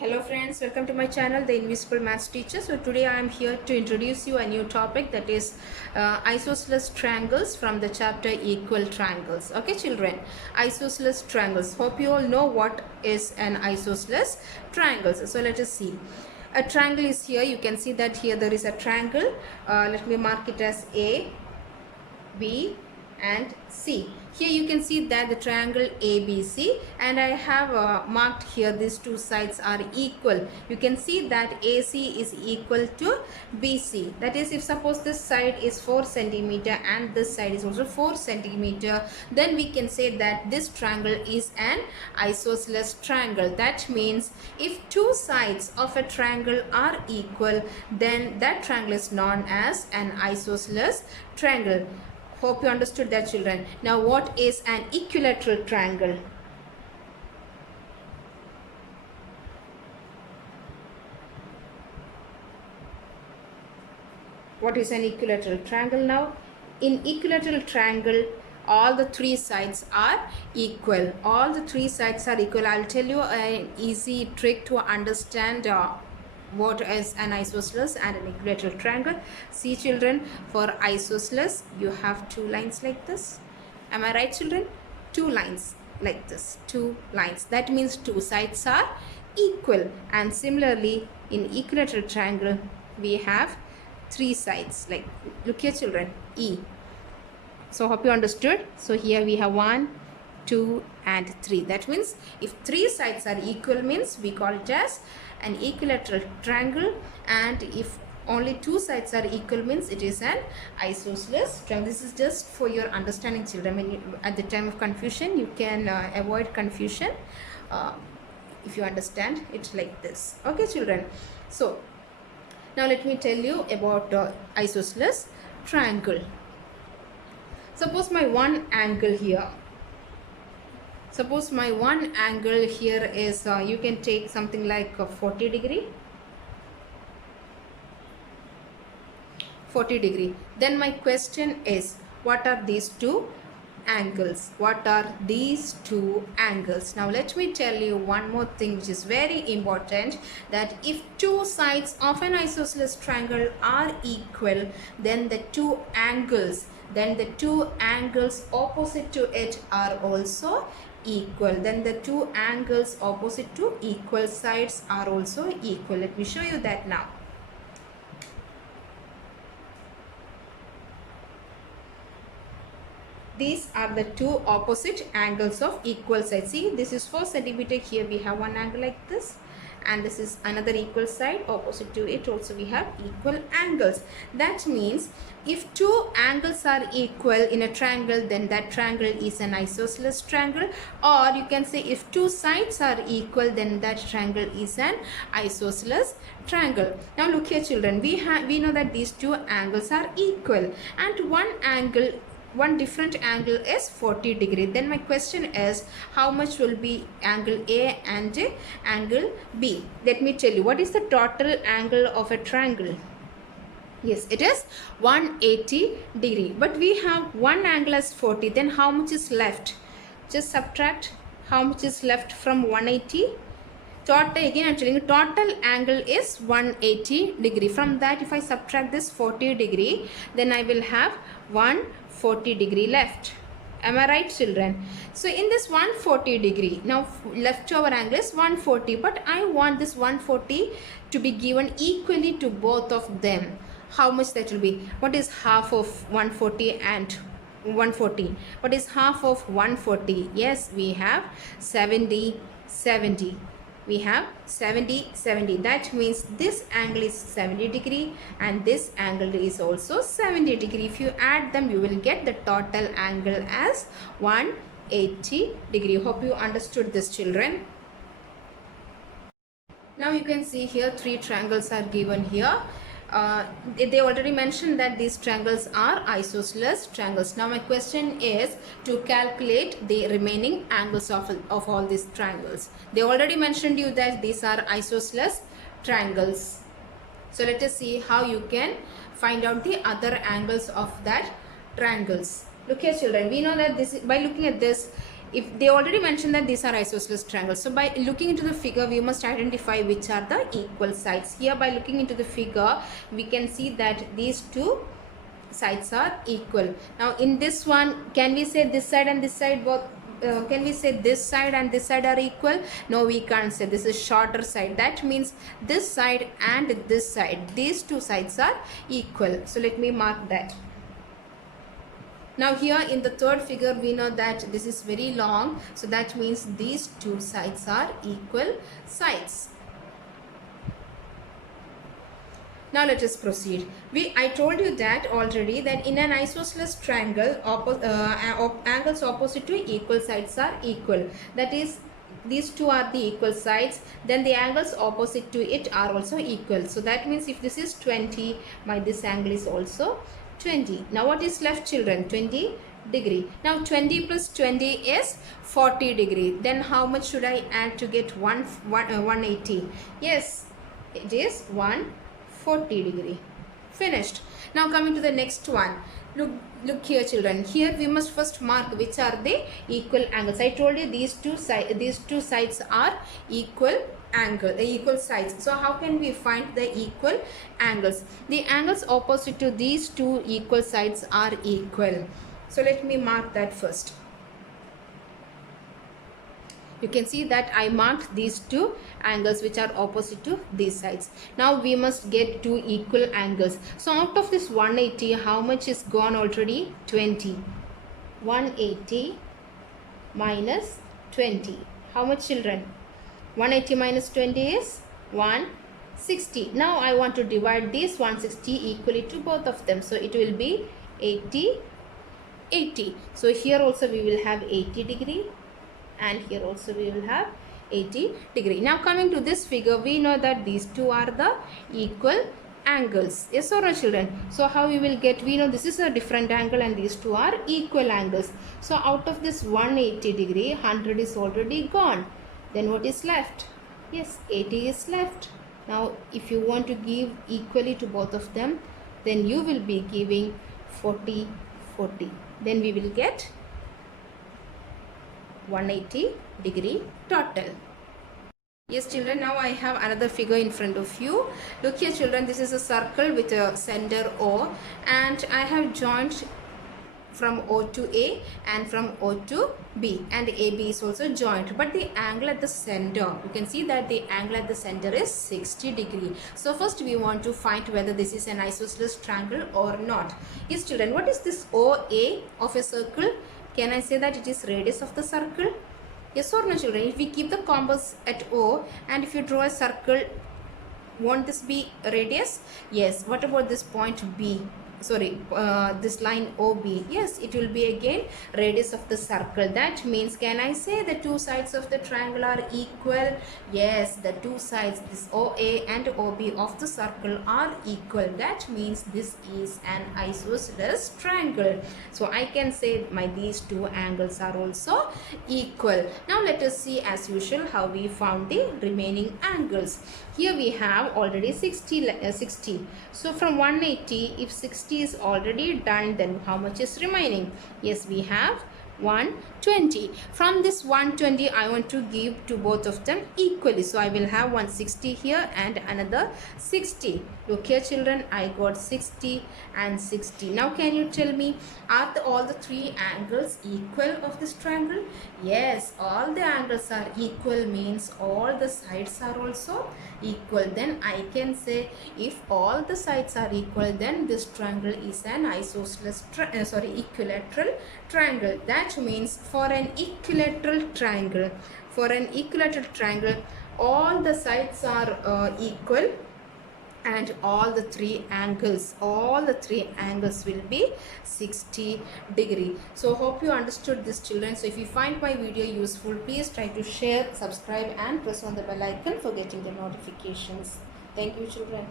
Hello friends, welcome to my channel, The Invisible Maths Teacher. So today I am here to introduce you a new topic, that is isosceles triangles from the chapter Equal Triangles. Okay children, isosceles triangles. Hope you all know what is an isosceles triangles. So let us see. A triangle is here. You can see that here there is a triangle. Let me mark it as A, B and C. Here you can see that the triangle ABC, and I have marked here these two sides are equal. You can see that AC is equal to BC. That is, if suppose this side is 4 centimeter and this side is also 4 centimeter, then we can say that this triangle is an isosceles triangle. That means if two sides of a triangle are equal, then that triangle is known as an isosceles triangle. Hope you understood that children. Now what is an equilateral triangle? What is an equilateral triangle now? In equilateral triangle, all the three sides are equal. All the three sides are equal. I'll tell you an easy trick to understand what is an isosceles and an equilateral triangle. See children, for isosceles you have two lines like this. Am I right children? Two lines like this, two lines. That means two sides are equal. And similarly in equilateral triangle we have three sides. Like, look here children, E. So hope you understood. So here we have 1, 2 and 3. That means if three sides are equal means we call it as an equilateral triangle, and if only two sides are equal means it is an isosceles triangle. This is just for your understanding children. When you, at the time of confusion, you can avoid confusion if you understand it like this. Okay children, so now let me tell you about isosceles triangle. Suppose my one angle here. Suppose my one angle here is, you can take something like 40 degree. 40 degree. Then my question is, what are these two angles? What are these two angles? Now let me tell you one more thing which is very important, that if two sides of an isosceles triangle are equal, then the two angles opposite to it are also equal. Then the two angles opposite to equal sides are also equal. Let me show you that now. These are the two opposite angles of equal sides. See, this is 4 centimeter. Here we have one angle like this, and this is another equal side. Opposite to it also we have equal angles. That means if two angles are equal in a triangle, then that triangle is an isosceles triangle. Or you can say if two sides are equal, then that triangle is an isosceles triangle. Now look here children, we know that these two angles are equal, and one different angle is 40 degree. Then my question is, how much will be angle A and angle B? Let me tell you, what is the total angle of a triangle? Yes, it is 180 degree. But we have one angle as 40. Then how much is left? Just subtract how much is left from 180. Total, again I am telling you, total angle is 180 degree. From that, if I subtract this 40 degree, then I will have 140 degree left. Am I right children? So in this 140 degree, now left over angle is 140, but I want this 140 to be given equally to both of them. How much that will be? What is half of 140 and 140? What is half of 140? Yes, we have 70. We have 70. That means this angle is 70 degree and this angle is also 70 degree. If you add them, you will get the total angle as 180 degree. Hope you understood this children. Now you can see here three triangles are given here. They already mentioned that these triangles are isosceles triangles. Now my question is to calculate the remaining angles of all these triangles. They already mentioned you that these are isosceles triangles. So let us see how you can find out the other angles of that triangles. Look here children, we know that this, by looking at this, if they already mentioned that these are isosceles triangles, so by looking into the figure we must identify which are the equal sides. Here by looking into the figure we can see that these two sides are equal. Now in this one, can we say this side and this side both can we say this side and this side are equal? No, we can't say. This is shorter side. That means this side and this side, these two sides are equal. So let me mark that. Now here in the third figure we know that this is very long, so that means these two sides are equal sides. Now let us proceed. I told you that already, that in an isosceles triangle angles opposite to equal sides are equal. That is, these two are the equal sides, then the angles opposite to it are also equal. So that means if this is 20, this angle is also 20. Now what is left, children? 20 degree. Now 20 plus 20 is 40 degree. Then how much should I add to get 180? Yes, it is 140 degree. Finished. Now coming to the next one. Look here, children. Here we must first mark which are the equal angles. I told you these two sides are equal sides. So how can we find the equal angles? The angles opposite to these two equal sides are equal. So let me mark that first. You can see that I marked these two angles which are opposite to these sides. Now we must get two equal angles. So out of this 180, how much is gone already? 20. 180 minus 20. How much, children? 180 minus 20 is 160. Now I want to divide this 160 equally to both of them. So it will be 80, 80. So here also we will have 80 degree. And here also we will have 80 degree. Now coming to this figure, we know that these two are the equal angles. Yes or no, children? So how we will get? We know this is a different angle and these two are equal angles. So out of this 180 degree, 100 is already gone. Then what is left? Yes, 80 is left. Now if you want to give equally to both of them, then you will be giving 40, 40. Then we will get 180 degree total. Yes, children, now I have another figure in front of you. Look here, children, this is a circle with a center O, and I have joined from O to A and from O to B, and AB is also joined, but the angle at the center, you can see that the angle at the center is 60 degree. So first we want to find whether this is an isosceles triangle or not. Yes, children, what is this OA of a circle? Can I say that it is radius of the circle? Yes or no, children? If we keep the compass at O and if you draw a circle, won't this be radius? Yes. What about this point B? Sorry, this line OB. Yes, it will be again radius of the circle. That means, can I say the two sides of the triangle are equal? Yes, the two sides, this OA and OB of the circle are equal. That means this is an isosceles triangle. So I can say these two angles are also equal. Now let us see as usual how we found the remaining angles. Here we have already 60. So from 180, if 60 is already done, then how much is remaining? Yes, we have 120. From this 120, I want to give to both of them equally. So I will have 160 here and another 60. Look here, children, I got 60 and 60. Now can you tell me, are all the three angles equal of this triangle? Yes, all the angles are equal, means all the sides are also equal. Then I can say if all the sides are equal, then this triangle is an isosceles equilateral triangle. That means for an equilateral triangle, all the sides are equal, and all the three angles will be 60 degree. So hope you understood this, children. So if you find my video useful, please try to share, subscribe and press on the bell icon for getting the notifications. Thank you, children.